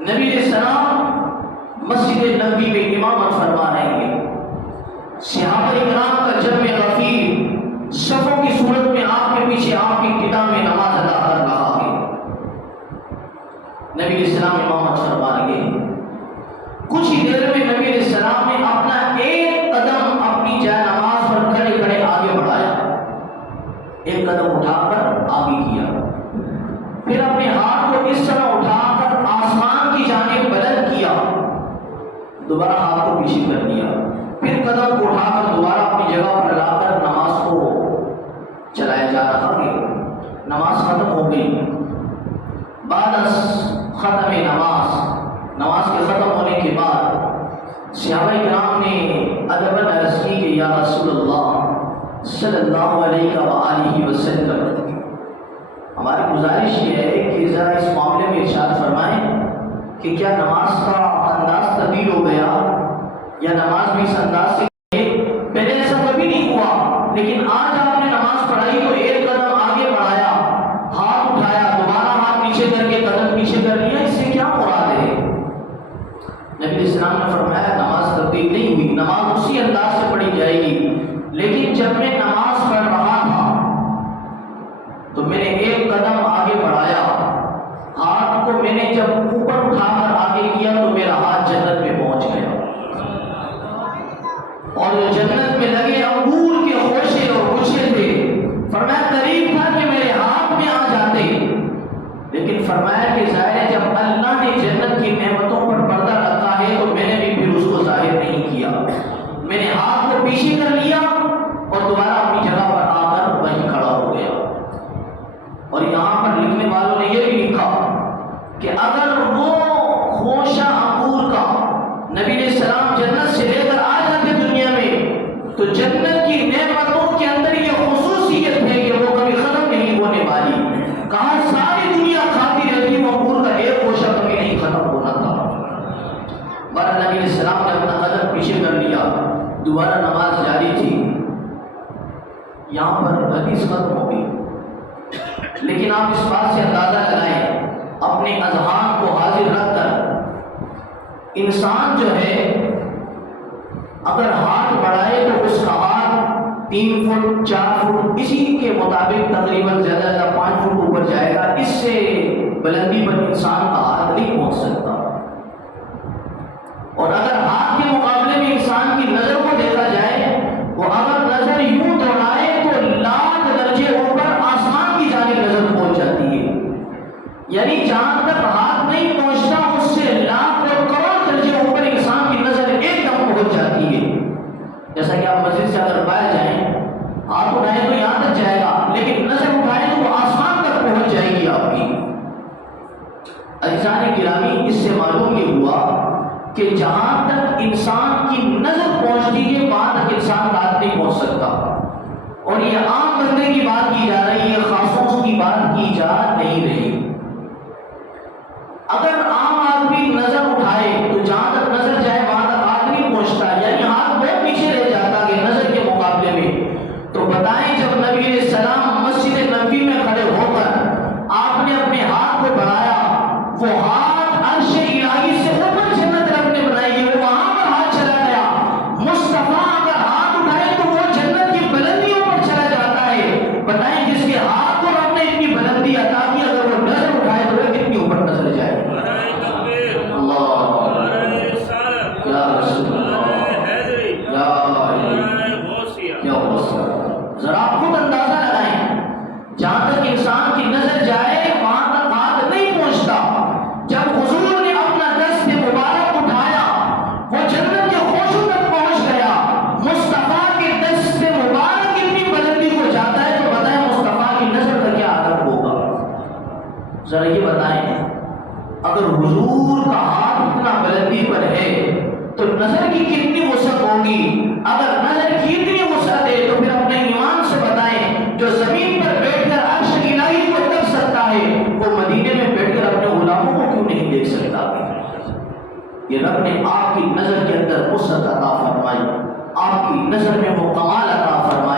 نبی علیہ السلام مسجد نبوی میں امامت فرما رہے ہیں. صحابہ کرام کا جمع غفیر صفوں کی صورت میں آپ کے پیچھے آپ کی ابتدا میں نماز ادا کر رہا ہے. نبی علیہ السلام امامت فرما رہے ہیں. کچھ ہی دیر میں نبی علیہ السلام نے اپنا ایک قدم اپنی جائے نماز پر کھڑے کھڑے آگے بڑھایا، ایک قدم اٹھا کر آگے کیا، پھر اپنے ہاتھ کو اس طرح اٹھا کر آسمان کی جانب بلند کیا، دوبارہ ہاتھ کو پیچھے کر دیا، پھر قدم کو اٹھا کر دوبارہ اپنی جگہ پر لا کر نماز کو چلایا جا رہا ہے. نماز ختم ہو گئی. بعد از ختم نماز کے ختم ہونے کے بعد صحابہ کرام نے ادب عرض کی کہ یا رسول اللہ صلی اللہ علیہ وآلہ وسلم، ہماری گزارش یہ ہے کہ ذرا اس معاملے میں ارشاد فرمائیں کہ کیا نماز کا انداز تبدیل ہو گیا یا نماز میں اس انداز سے پہلے ایسا کبھی نہیں ہوا، لیکن آج آپ نے نماز پڑھائی تو ایک قدم آگے بڑھایا، ہاتھ اٹھایا، دوبارہ ہاتھ پیچھے کر کے قدم پیچھے کر لیا، اس سے کیا مراد ہے؟ نبی علیہ السلام نے فرمایا نماز تبدیل نہیں ہوئی، نماز اسی انداز سے پڑھی جائے گی، لیکن جب میں نماز پڑھ رہا تھا تو میں نے ایک قدم آگے بڑھایا، ہاتھ کو میں نے جب اوپر اٹھا کر آگے کیا تو میرا ہاتھ جنت میں پہنچ گیا، اور جو جنت میں لگے انگور کے خوشے اور گچھے تھے، فرمایا قریب تھا کہ میرے ہاتھ میں آ جاتے، لیکن فرمایا کہ ظاہر ہے جب اللہ نے جنت کی نعمتوں پر پردہ رکھا ہے تو میں نے بھی پھر اس کو ظاہر نہیں کیا، میں نے ہاتھ کو پیچھے کر لیا اور دوبارہ اپنی جگہ پر آ کر وہیں کھڑا ہو گیا. اور یہاں پر لکھنے والوں نے یہ بھی لکھا کہ اگر وہ خوشہ انگور کا نبی علیہ السلام جنت سے لے کر آ جاتے دنیا میں تو جنت کی نعمتوں کے اندر یہ خصوصیت ہے کہ وہ کبھی ختم نہیں ہونے والی. کہاں ساری دنیا کھاتی رہتی وہ انگور کا ایک خوشہ کبھی نہیں ختم ہونا تھا. بہرحال نبی علیہ السلام نے اپنا قدم پیچھے کر لیا، دوبارہ نماز جاری تھی. یہاں پر حدیث ختم ہو گئی، لیکن آپ اس بات سے اندازہ لگائیں اپنے اذہان کو حاضر رکھ کر، انسان جو ہے اگر ہاتھ بڑھائے تو اس کا ہاتھ 3 فٹ 4 فٹ اسی کے مطابق تقریباً زیادہ زیادہ 5 فٹ اوپر جائے گا، اس سے بلندی پر انسان کا ہاتھ نہیں پہنچ سکتا. اور اگر ہاتھ کے مقابلے میں انسان کی نظر کو دیکھا جائے، وہ اگر نظر یوں دوڑائے تو لاکھ درجے اوپر آسمان کی جانب نظر پہنچ جاتی ہے. یعنی جہاں تک ہاتھ نہیں پہنچتا اس سے لاکھ اور کروڑ درجے اوپر انسان کی نظر ایک دم پہنچ جاتی ہے. جیسا کہ آپ مسجد سے اگر باہر جائیں، ہاتھ اٹھائیں تو یہاں تک جائے گا، لیکن نظر اٹھائیں تو وہ آسمان تک پہنچ جائے گی آپ کی. عزیزان گرامی، اس سے معلوم یہ ہوا کہ جہاں تک انسان کی نظر پہنچتی ہے وہاں تک انسان کا ہاتھ نہیں پہنچ سکتا. اور یہ عام بندے کی بات کی جا رہی ہے، خاصوں کی بات کی جا نہیں رہی. اگر عام آدمی نظر اٹھائے تو جہاں تک نظر جائے وہاں تک ہاتھ نہیں پہنچتا، یعنی ہاتھ بہت پیچھے رہ جاتا کہ نظر کے مقابلے میں. تو بتائیں جب نبی علیہ السلام مسجد نبوی میں کھڑے ہو کر آپ نے اپنے ہاتھ کو بڑھایا، وہ ہاتھ عرش الہی سے اوپر جنت رب نے بنائی ہے، وہ وہاں پر ہاتھ چلا گیا. مصطفیٰ اگر ہاتھ اٹھائے تو وہ جنت کی بلندیوں پر چلا جاتا ہے. بتائیں جس کے ہاتھ کو رب نے اتنی بلندی عطا کی، اگر وہ نظر اٹھائے تو وہ کتنی اوپر نظر جائے. ذرا خود اندازہ لگائیں، جہاں تک انسان کی نظر جائے وہاں تک ہاتھ نہیں پہنچتا. جب حضور نے اپنا دست مبارک اٹھایا وہ جنت کے خوشوں تک پہنچ گیا. مصطفیٰ کے دست مبارک اتنی بلندی کو جاتا ہے تو بتائیں مصطفیٰ کی نظر کا کیا عدد ہوگا. ذرا یہ بتائیں اگر حضور کا ہاتھ اتنا بلندی پر ہے تو نظر کی کتنی وسعت ہوگی. اگر نظر کی اتنی وسعت ہے تو پھر اپنے ایمان سے بتائیں جو زمین پر بیٹھ کر عرش الہی کو تک سکتا ہے وہ مدینے میں بیٹھ کر اپنے غلاموں کو کیوں نہیں دیکھ سکتا. یہ رب نے آپ کی نظر کے اندر وسعت عطا فرمائی، آپ کی نظر میں وہ کمال عطا فرمائی.